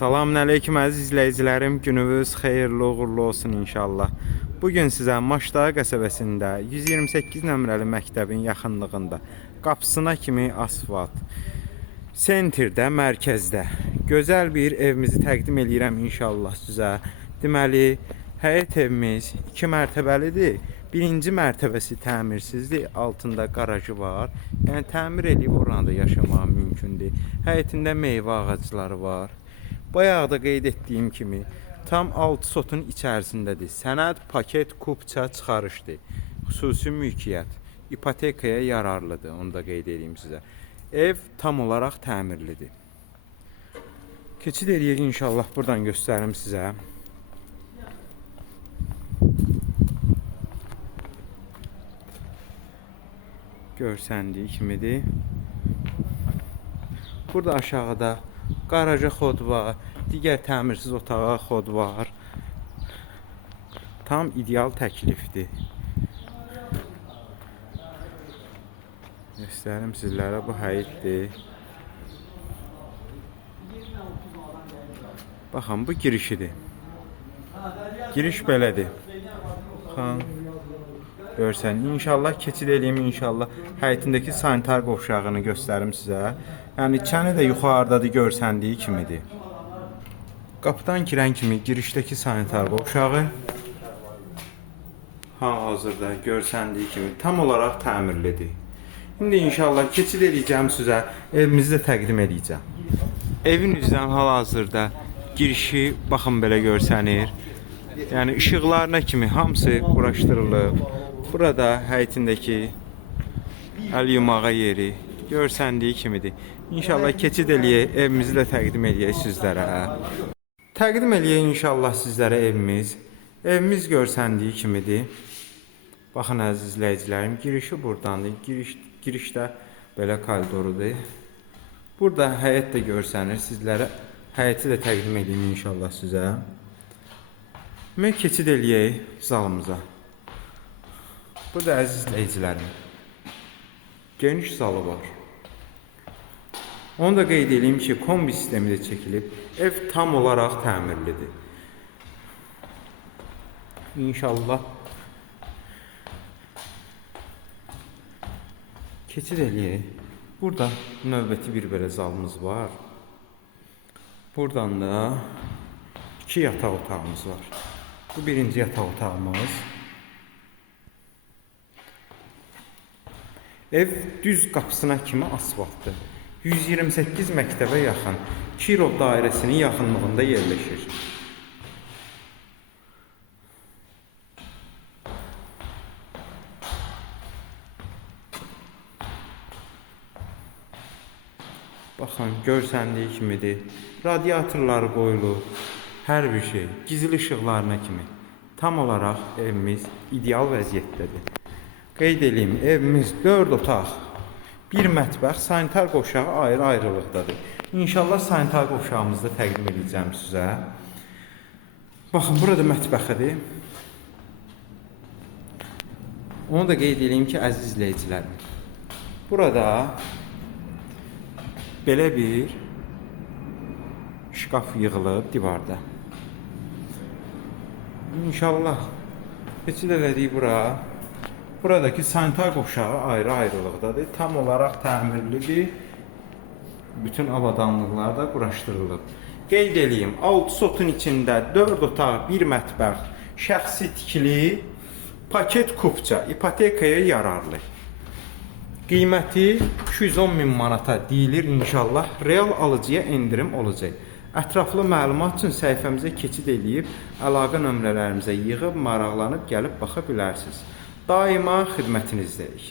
Salamünaleyküm əziz izləyicilərim, gününüz xeyirli uğurlu olsun inşallah. Bugün sizə Maşdağa qəsəbəsində 128 nömrəli məktəbin yaxınlığında qapısına kimi asfalt, sentrdə, mərkəzdə gözəl bir evimizi təqdim edirəm inşallah sizə. Deməli, həyət evimiz 2 mərtəbəlidir. Birinci mərtəbəsi təmirsizdir, altında qarajı var. Yəni təmir edib orada yaşamaq mümkündür. Həyətində meyvə ağacları var. Bayağı da qeyd etdiyim kimi tam 6 sotun içərisindədir. Sənəd, paket, kupça çıxarışdır. Xüsusi mülkiyyət, ipotekaya yararlıdır. Onu da qeyd edeyim sizə. Ev tam olaraq təmirlidir. Keçid eləyək inşallah, buradan göstərim sizə. Görsəndiyi kimidir. Burada aşağıda qaraja xod var, digər təmirsiz otağa xod var. Tam ideal təklifdir. Göstərim sizlərə, bu həyətdir. Baxın, bu girişidir. Giriş belədir. Baxın. Görsən, inşallah keçid eləyim inşallah. Həyətindəki sanitar qovşağını göstərim sizə. Yəni çəni də yuxarıdadır, görsəndiyi kimidir. Qapıdan girən kimi girişdəki sanitar qovşağı hazırda görsəndiyi kimi tam olaraq təmirlidir. İndi inşallah keçid eləyəcəm sizə, evimizi də təqdim edəcəm. Evin üzrən hal-hazırda girişi baxın belə görsənir. Yəni işıqlarına kimi hamısı quraşdırılıb. Burada həyətindəki əl yumağa yeri görsəndiyi kimidir. İnşallah keçid eləyək, evimizi də təqdim eləyək sizlərə. Təqdim eləyək inşallah sizlərə evimiz. Evimiz görsəndiyi kimidir. Baxın əziz izləyicilərim, girişi buradandır. Girişdə belə koridorudur. Burada həyət də görsənir. Sizlərə həyəti də təqdim edeyim inşallah sizə. Mən keçid eləyək zalımıza. Burada əziz izləyicilərim, geniş zalı var. Onu da qeyd edeyim ki, kombi sistemi də çəkilib. Ev tam olaraq təmirlidir. İnşallah keçid eləyək. Burada növbəti bir belə zalımız var. Buradan da 2 yataq otağımız var. Bu birinci yataq otağımız. Ev düz qapısına kimi asfaltdır. 128 məktəbə yaxın, Kirov dairəsinin yaxınlığında yerləşir. Baxın, görsəndiyi kimidir. Radiatorları qoyulur, hər bir şey, gizli işıqlarına kimi. Tam olaraq evimiz ideal vəziyyətdədir. Qeyd edeyim, evimiz 4 otaq, 1 mətbəx, sanitar qovşağı ayrı-ayrılıqdadır. İnşallah sanitar qovşağımızı da təqdim edəcəm sizə. Baxın, burada mətbəxidir. Onu da qeyd edeyim ki, əziz izləyicilərim, burada belə bir şkaf yığılıb divarda. İnşallah keçid elədik bura. Buradakı sanitar qovşağı ayrı-ayrılıqdadır. Tam olaraq təmirlidir. Bütün avadanlıqlar da quraşdırılıb. Qeyd edeyim, 6 sotun içində 4 otaq, 1 mətbəx, şəxsi tikili, paket kupça, ipotekaya yararlı. Qiyməti 210 min manata deyilir inşallah. Real alıcıya endirim olacaq. Ətraflı məlumat üçün səhifəmizə keçid edib, əlaqə nömrələrimizə yığıb, maraqlanıb gəlib baxa bilərsiniz. Daima xidmətinizdəyik.